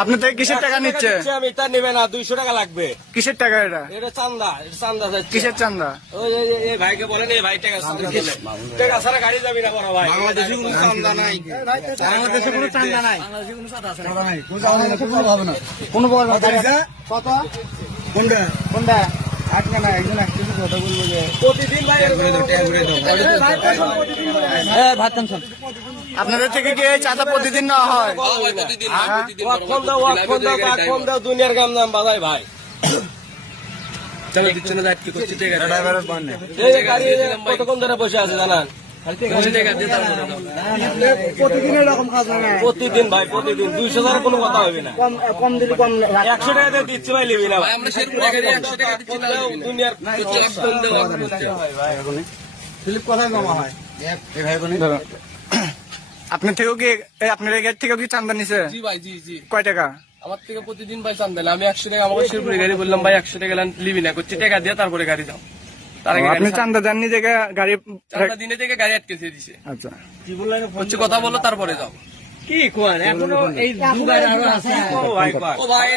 আপনি থেকে কিসের টাকা নিচ্ছে? আমি তা নেবে না, 200 টাকা লাগবে। কিসের টাকা এটা? এটা চান্দা, এটা চান্দা যাচ্ছে। কিসের চান্দা? ওই এই ভাইকে বলেন, এই ভাই টাকা টাকা ছাড়া গাড়ি যাবি না বড় ভাই। বাংলাদেশে কোনো চান্দা নাই, বাংলাদেশে কোনো চান্দা নাই, বাংলাদেশে কোনো চাঁদা আছে না, বাংলাদেশে কোনো হবে না, কোনো বড় কত কোনটা কোনটা আটকা না। একজন একটু কথা বলবো যে প্রতিদিন ভাই ভাত কামছেন আপনাদের থেকে কি এই চাঁদা প্রতিদিন নেওয়া হয়? দুনিয়ার কাম নাম বাজায় ভাই। কতক্ষণ ধরে বসে আছে জানান? প্রতিদিন ভাই, প্রতিদিন 200 টাকা কোনো কথা হবে না। কম দিলে কম 100 টাকা দিয়ে দিচ্ছি ভাই, লিবি না ভাই। দুনিয়ার কোথায় জমা হয় আপনার থেকেও কি আপনার এই গাড়ি থেকেও কি চান্দা নিছে? জি ভাই, জি জি। কয় টাকা? আমার থেকে প্রতিদিন ভাই চান্দা নেয়। আমি 100 টাকা আমাকে শিরপুরে গাড়ি বললাম ভাই 100 টাকা লিবি না, করছি টাকা দিয়ে তারপরে গাড়ি যাও। তার আগে আপনি চান্দা দেননি দেখে গাড়ি চান্দা দিনে থেকে গাড়ি আটকে দিছে। আচ্ছা, কি বললেন? হচ্ছে কথা বলো তারপরে যাও। কি কোন এখনো এই দুবার আরো আছে। ও ভাই